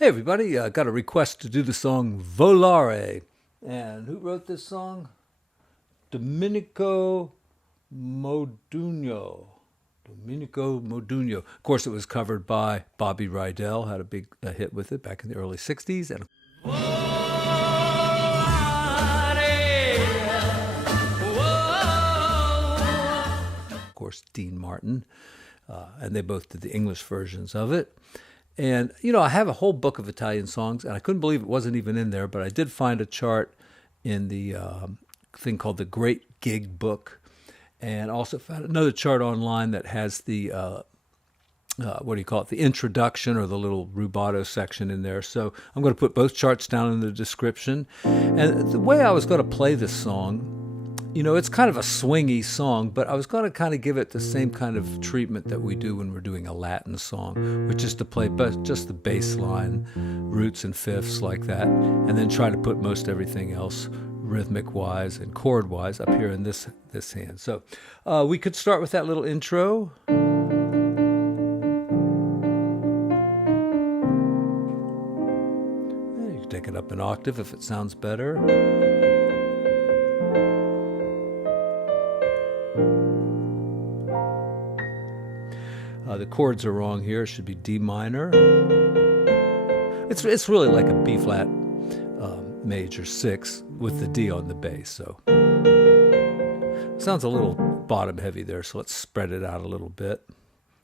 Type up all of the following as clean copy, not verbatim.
Hey everybody, got a request to do the song Volare. And who wrote this song? Domenico Modugno. Domenico Modugno. Of course, it was covered by Bobby Rydell, had a big hit with it back in the early 60s. And of course, Dean Martin. And they both did the English versions of it. And, I have a whole book of Italian songs, and I couldn't believe it wasn't even in there, but I did find a chart in the thing called the Great Gig Book, and also found another chart online that has the, what do you call it, the introduction or the little rubato section in there. So I'm going to put both charts down in the description. And the way I was going to play this song, it's kind of a swingy song, but I was going to kind of give it the same kind of treatment that we do when we're doing a Latin song, which is to play just the bass line, roots and fifths like that, and then try to put most everything else rhythmic-wise and chord-wise up here in this hand. So we could start with that little intro. You can take it up an octave if it sounds better. The chords are wrong here. It should be D minor. It's really like a B flat major 6 with the D on the bass. So it sounds a little bottom heavy there. So let's spread it out a little bit.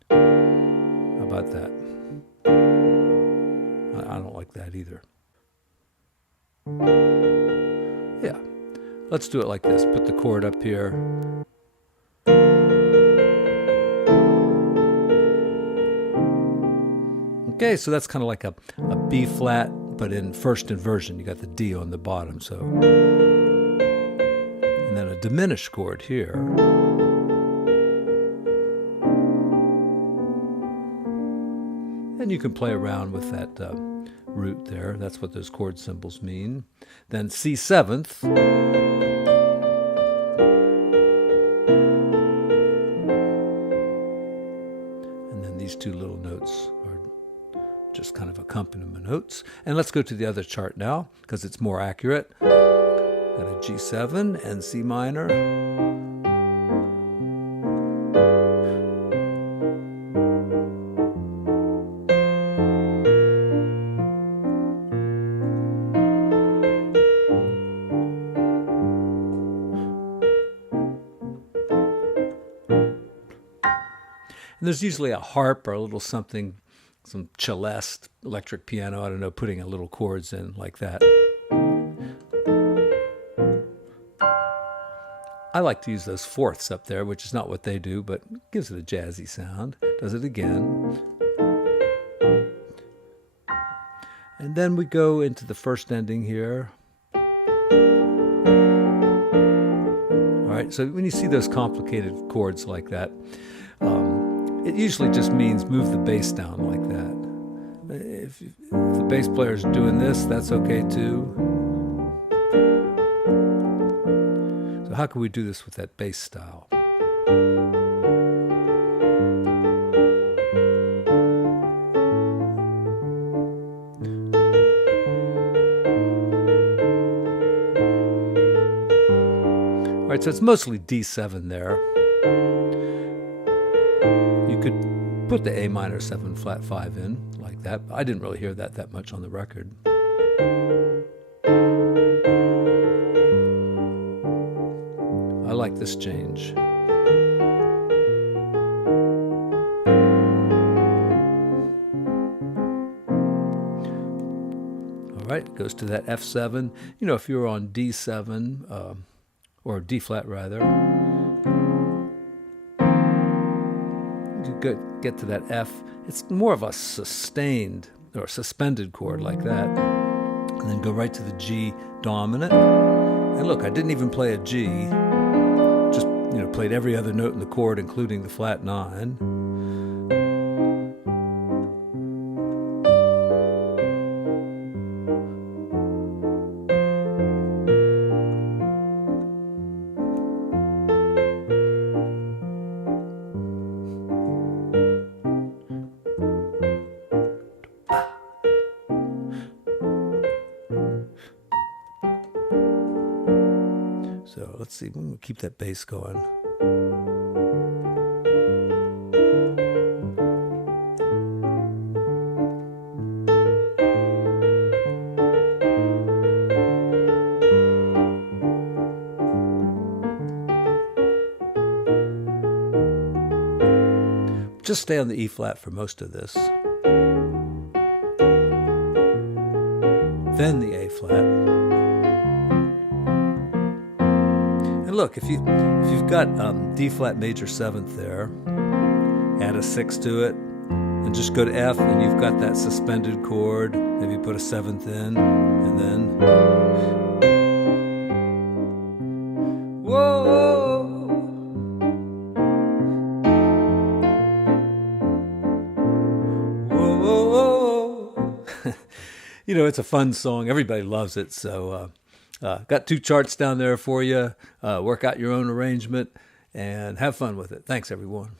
How about that? I don't like that either. Yeah, let's do it like this. Put the chord up here. Okay, so that's kind of like a B flat, but in first inversion. You got the D on the bottom, so. And then a diminished chord here. And you can play around with that root there. That's what those chord symbols mean. Then C seventh. And then these two little notes are just kind of accompaniment notes. And let's go to the other chart now, because it's more accurate. Got a G7 and C minor. And there's usually a harp or a little something, some celeste, electric piano, I don't know, putting a little chords in like that. I like to use those fourths up there, which is not what they do, but gives it a jazzy sound. Does it again. And then we go into the first ending here. All right, so when you see those complicated chords like that, it usually just means move the bass down like that. If the bass player is doing this, that's okay too. So how can we do this with that bass style? All right, so it's mostly D7 there. You could put the A minor 7 flat 5 in like that. I didn't really hear that much on the record. I like this change. All right, it goes to that F7. If you're on D7, or D flat rather, get to that F. It's more of a sustained or suspended chord like that. And then go right to the G dominant. And look, I didn't even play a G. Just, played every other note in the chord, including the flat 9. let's see, we'll keep that bass going. Just stay on the E flat for most of this. Then the A flat. And look, if you've got D flat major 7th there, add a 6 to it, and just go to F, and you've got that suspended chord. Maybe put a 7th in, and then whoa. You know, it's a fun song. Everybody loves it. So got 2 charts down there for you. Work out your own arrangement and have fun with it. Thanks, everyone.